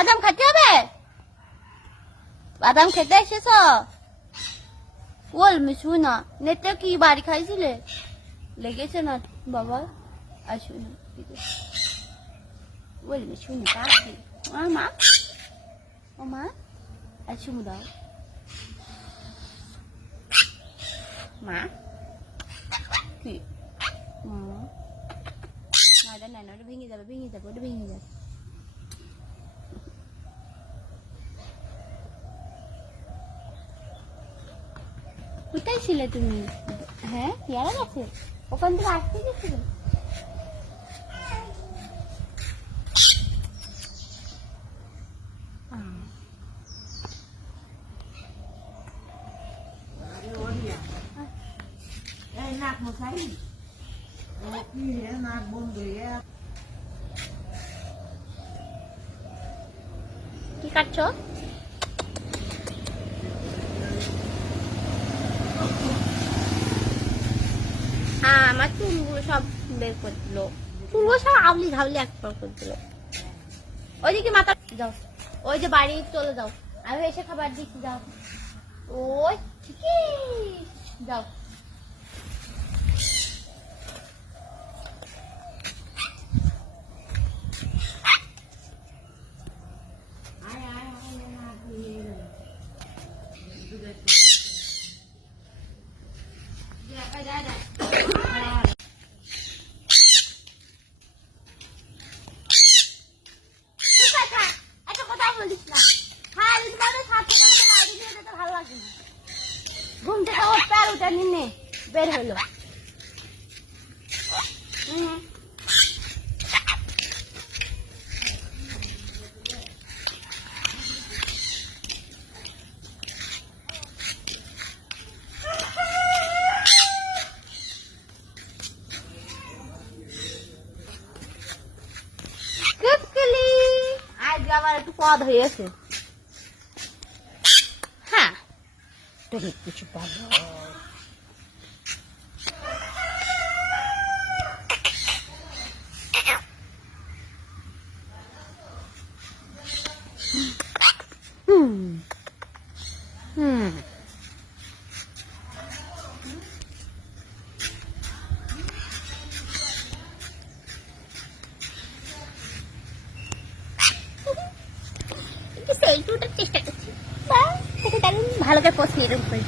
বাদাম খেতে হবে? বাদাম খেতে এসেছ? বল মিশু না, নেতে কি বাড়ি খাইছিলে? লেগেছে না বাবা? আসু না, বল মিশু না কাকি মা, ও মা আসু দাও মা। কি না, ওটা ভেঙে যাবে, ওটা ভেঙে যাবে। কোথায় ছিলে তুমি? হ্যাঁ, পেয়ারা গাছে ওখান থেকে আসতে গেছিলে? কি কাটছো? হ্যাঁ, আমার চুলগুলো সব বের করে দিল, চুলগুলো সব আউলি ঝাউলি একবার করে দিল। ওইদিকে মাথা যাও, ওই যে বাড়ি চলে যাও, আমি এসে খাবার দিচ্ছি, যাও। ওই ঠিকই যাও। ঘুম থেকে উঠতে আর উঠে নিনে বের হলো। আজ আবার একটু পদ হয়েছে। হ্যাঁ, তুমি কিছু পাবো। সেলফি ওঠার চেষ্টা করছি, ভালো করে পছন্দ এরকম করে।